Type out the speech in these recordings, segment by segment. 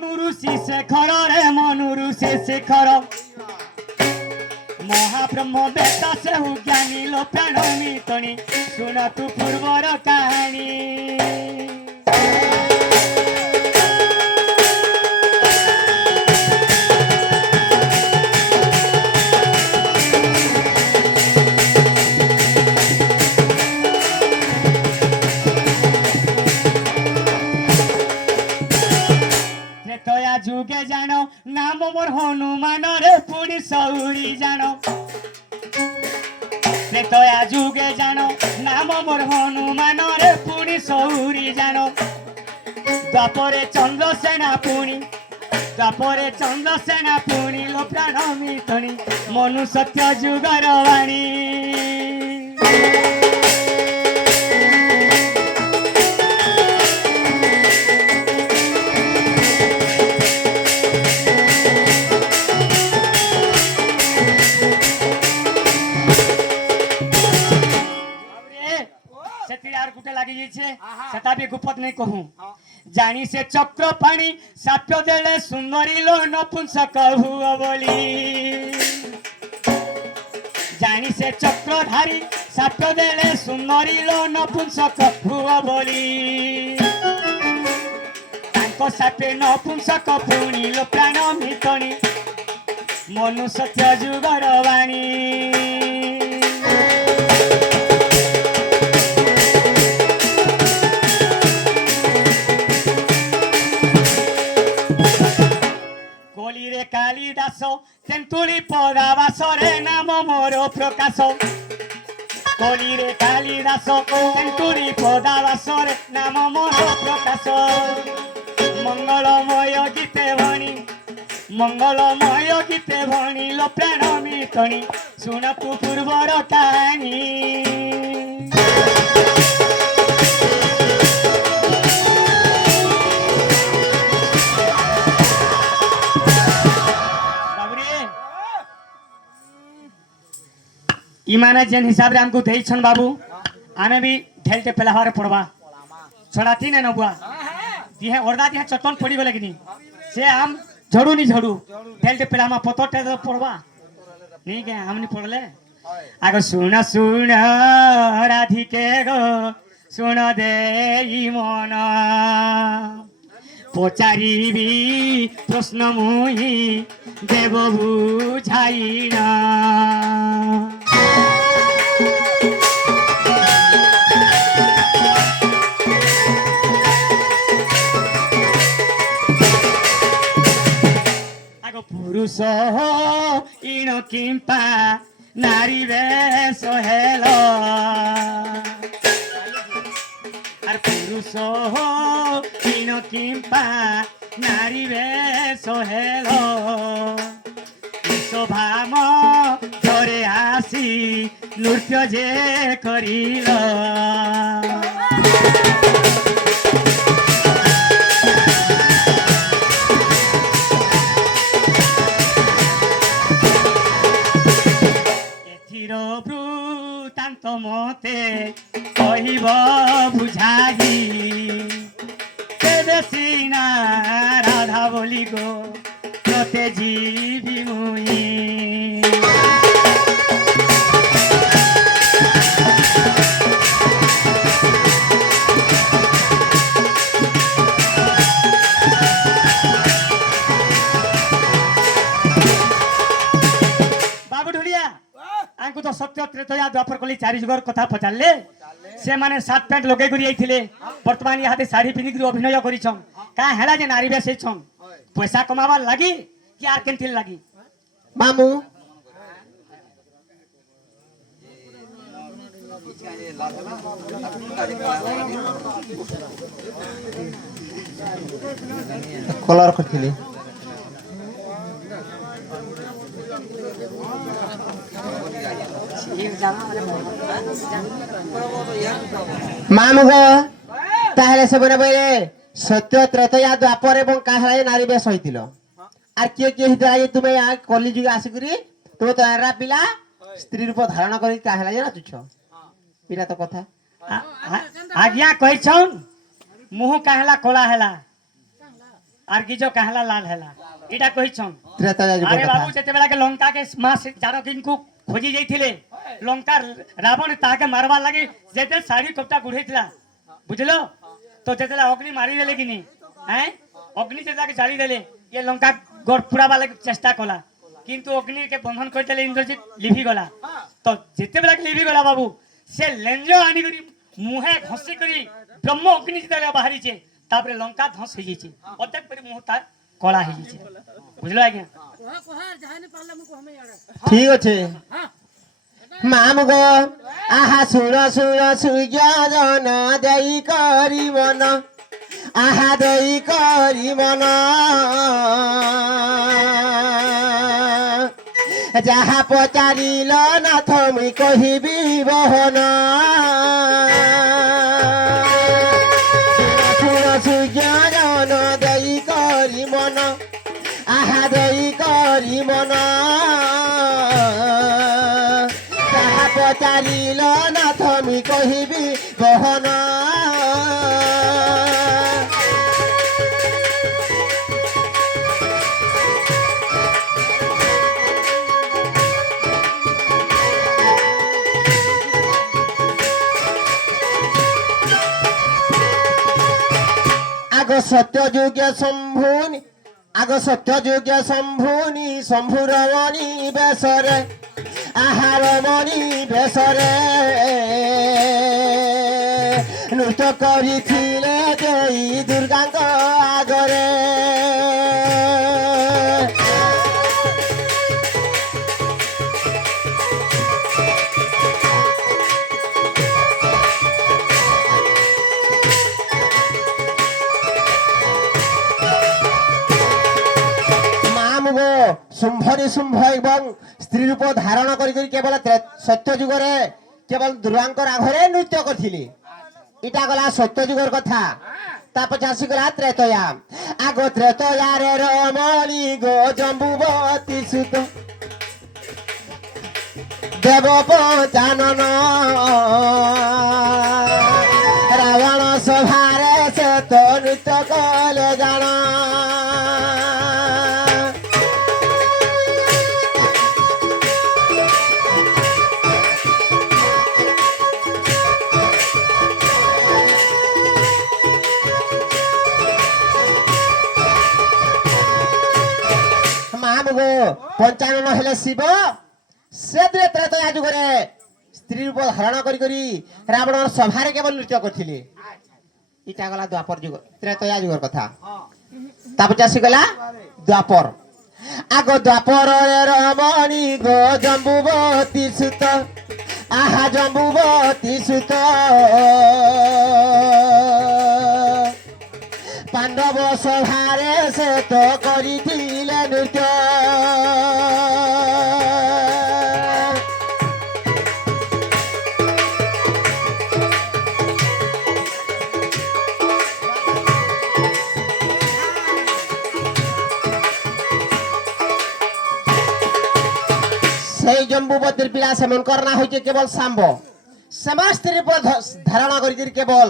মনুরুষি শেখর রে মনুরুষি শেখর মহাব্রহ্ম বেতা সেহু জ্ঞানী লো প্রাণ মিতনি শুণ তু পূর্বর কাহিনী ত্রেতয়া যুগে জানো নাম মোর হনুমান রে পুনি সৌরি জানো ত্রেতয়া যুগে জানো নাম মোর হনুমান রে পুনি সৌরি জানো দ্বাপরে চন্দ্রসেনা পুনি দ্বাপরে চন্দ্রসেনা পুনি লো প্রাণ মিতনি মনু সত্য যুগর বাণী সেটা বি গুপত নেই কহু জানি সে চক্র পানি সাপ্য দেলে সুন্দরী লো নপুংসক ভুয় বলি জানি সে চক্রধারী সাপ্য দেলে সুন্দরী লো নপুংসক ভুয় বলি তাঙ্ক সাপে নপুংসক পুনি লো প্রাণ মিতনি মনু সত্য যুগর বাণী কলিরে কালিদাস তেন্তুলি পদাবাসরে নাম মোর প্রকাশ কলিরে কালিদাস তেন্তুলি পদাবাসরে নাম মোর প্রকাশ মঙ্গলময় গীতে ভণি মঙ্গলময় গীতে ভণি লো প্রাণ মিতনি শুণ তু পূর্বর কাহিনী इमाने जेन हिसाब रे हमको देइछन बाबू आमे भी ढेलते पेलाहार पड़वा छड़ाती ने नबुआ दिहे ओरदा दिहे चटन पड़ी गले कि से हम झड़ू नी झड़ू ढेलते पेलामा पतोटे तो पड़वा नहीं के हम नी पड़ले आगो सुन सुन राधिके गो सुन दे ई मन पचारिबी प्रश्न मुई देव बुझाइना पुरुष इण किंपा नारी बेश हेलो आर पुरुष इण किंपा नारी बेश हेलो शोभाम घरे आसी नृत्य जे करिल वृत्तान्त मते कहिब बुझाई तेबे सीना राधा बोली गो तोते जीवी मुई आंकु तो सत्य त्रेतया द्वापर कली चारि जुगर कथा पचारले से माने सात पैंट लगे करी आइथिले वर्तमान याते साड़ी पिनि करी अभिनय करिछन का हेला जे नारी बेस छन पैसा कमावा लागी कि आर केनथिल लागी मामू कलर करथिले मामू गो ताहले से बने बले सत्य त्रेतया द्वापर एवं काहला नारी बेस होइतिलो आर किए हितरा जे तुमे आ कली जुग आसी करी तुमे तो एरा पिला स्त्री रूप धारण करी काहला जे नाचुछ इरा तो कथा आज्ञा कहिछन मुह काहला कोला हेला আর কি কাহলা লাল হেলা এটা কইছন ত্রেতয়া যুগর আরে কথা বাবু যেতেবেলা কে লঙ্কা কে মা যার কিনকু খোঁজি যাইଥିଲେ লঙ্কার রাবণ তাকে মারবার লাগি যেতে শাড়ি কপটা গুড়াইছিলা বুঝলো তো যেতেলা অগ্নি মারি দেলে কিনি হ্যাঁ অগ্নি যেটাকে জালি দেলে ইয়ে লঙ্কা গড় পুরাবার লাগি চেষ্টা কলা কিন্তু অগ্নিকে বন্ধন করে দেলে ইন্দ্রজিৎ লিভি গলা তো যেতেবেলা লিভি গলা বাবু সে লেঞ্জ আনি করি মুহে ঘষি করি ব্রহ্ম অগ্নি যেতে বাহারিছে তারপরে লঙ্কা ধ্বংস হয়ে গেছে অর্ধেক করে মুহ তার কলা হয়ে গেছে বুঝলো আজ্ঞা ঠিক আছে মামু গো আহা শুণ শুণ সূর্য জন দেই করি মন আহা দেই করি মন যাহা পচারিল নাথ মুই কহিবি বহন শুণ সূর্য জন দেই করি মন আহা দেই করি মন যাহা পচারিল নাথ মুই কহিবি বহন আগ সত্য যুগে শম্ভুনি আগ সত্য যুগে শম্ভুনি শম্ভুরমণি বেশরে আহারমণি বেশরে নৃত্য করিছিলে দেই দুর্গাঙ্ক আগরে শুম্ভরি শুম্ভ এবং স্ত্রী রূপ ধারণ করি কেবল সত্য যুগরে কেবল দুর্গাঙ্কর আঘরে নৃত্য করছিলি এটা গলা সত্য যুগর কথা তারপর আসিগলা ত্রেতয়া আগ ত্রেতয়ারে রমণী গো জম্বুবতী সুত দেব পঞ্চানন রাবণ সভারে সে তো নৃত্য কলে জানা পঞ্চানন হেলে শিব সে ত্রেতয়া যুগরে স্ত্রী রূপ ধারণ করি রাবণর সভারে কেবল নৃত্য করছিলি এটা গলা দ্বাপর যুগ ত্রেতয়া যুগর কথা তারপর আসিগলা দ্বাপর আগ দ্বাপর রমণী গো জম্বুবতী সুত আহা জম্বুবতী সুত পাণ্ডব সভারে সে তো করিছিলে নৃত্য সেই জম্বুবতীর পিলা সেমন করনা হয়েছে কেবল শাম্ব সেমার স্ত্রীর উপর ধারণা করি কেবল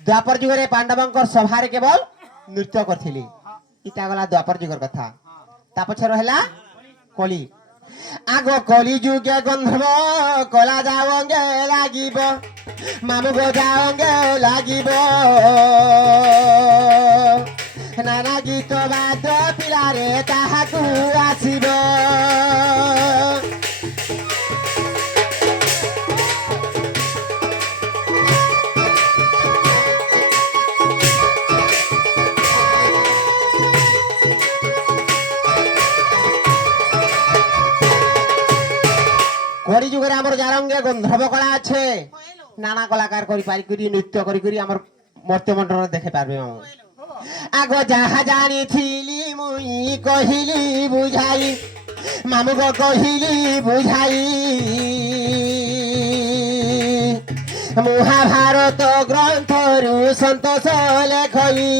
দ্বাপর যুগরে পাণ্ডবঙ্কর সভারে কেবল নৃত্য করছিলি ইটা গলা দ্বাপর যুগর কথা তা পছে রহিলা কলি আগ কলি যুগে গন্ধর্ব কলা যাওঙ্গে লাগিব মামু গো যাওঙ্গে লাগিব নানা গীত বাদ্য পিলারে তাহাকু আসিব কলি যুগের আমার যারঙ্গে গন্ধর্ব কলা আছে নানা কলাকার করি পারি করি নৃত্য করি আমার মর্ত্য মন্ডল দেখে পারবে আগ যাহা জানিছিলি মুই কহিলি বুঝাই মামু গো কহিলি বুঝাই মহাভারত গ্রন্থরু সন্তোষ লেখই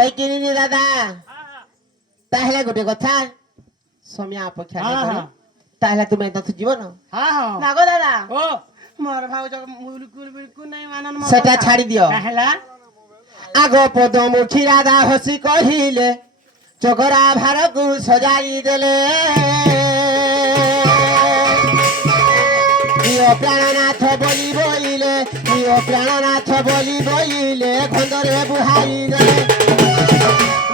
হয় কি নি দাদা তাহলে গোটে কথা সময় অপেক্ষা হ্যাঁ, করো হ্যাঁ। তাহলে তুমি তো জীবন হ্যাঁ হ্যাঁ না গো দাদা ও মোর ভাউজ বিলকুল বিলকুল নাই ମାନন মোর সেটা কথা। ছাড়ি দিও কাহেলা আগ পদমুখী রাধা হসি কহিলে চকরা ভারକୁ সজাই দেলে প্রিয় প্রাণনাথ বলি বইলে প্রিয় প্রাণনাথ বলি বইলে খন্দরে বুহাই দেলে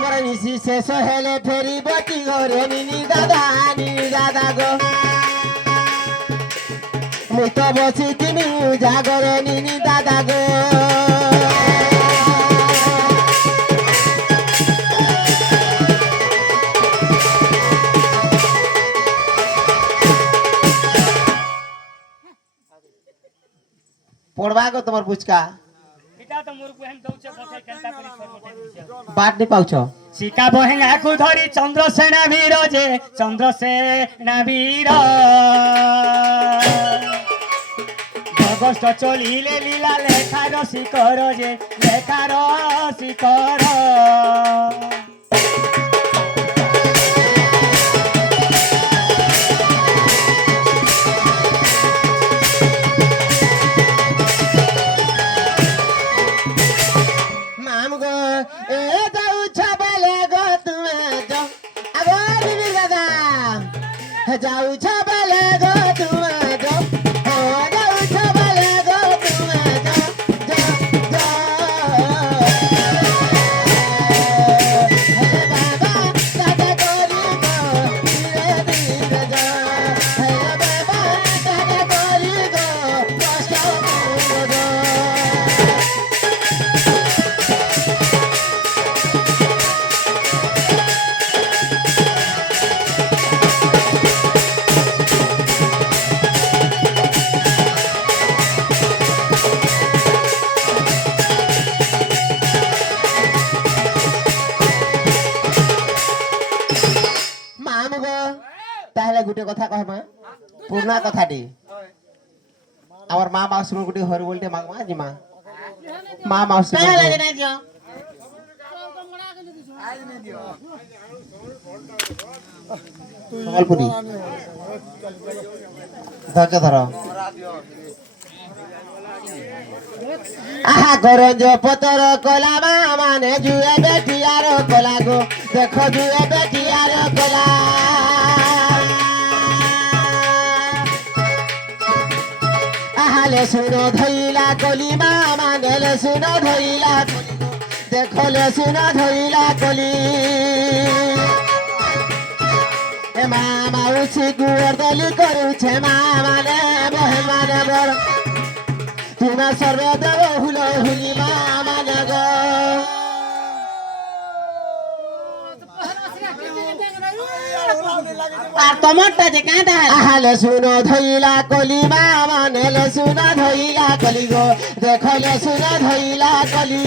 মোর নিশি শেষ হেলে ফেরিব কি ঘরে নিনি দাদা গো মুই তো বসি তিনি জাগরে নিনি দাদা গো পড়বা গো তোমার বুচকা এটা তো মোর কুহেন দউছে বসে কেনতা করি সর্বতে দিছে বাট নি পাউছ শিকা বহেঙ্গাকু ধরি চন্দ্রসেনা বীর যে চন্দ্রসেনা বীর অগস্ট চলিলে লীলা লেখার শিকর যে লেখার শিকর মাম গো এ যাউছ বলে গো তুমি যো আগো দিদি দাদা যাউছ বলে গো তুমি যো ও যাউছ বলে গো তুমি যো যো হে বাবা দাদা করি গো ধীরে ধীরে যো হে বাবা দাদা করি গো কষ্ট গো মাম গো তাহলে গুটে কথা কহমা পুরনা কথাটি আমার মা মাউসী গুটে হর বলতে মাগমা জিমা মা মাউসী তাহলে যে নাই দিও সম্বলপুরি ধৈর্য ধর আহা গরঞ্জ পতর কলা মা মানে জুয়ে বেটিয়ার কলা গো দেখো জুয়ে বেটিয়ার কলা আহালে শুনো ধইলা কলি মা মানে লে শুনো ধইলা কলি গো, দেখো লে শুনো ধইলা কলি এ মা মাউসী গুয়ার দলি করুছে মা মানে বহে মানে বড় তোমার সর্বে দেব হুল হুলি মা মানে গো আর তোমারটা যে কাঁটা আহালে শুনো ধইলা কলি মা মানে লে শুনো ধইলা কলি গো দেখলে শুনো ধইলা কলি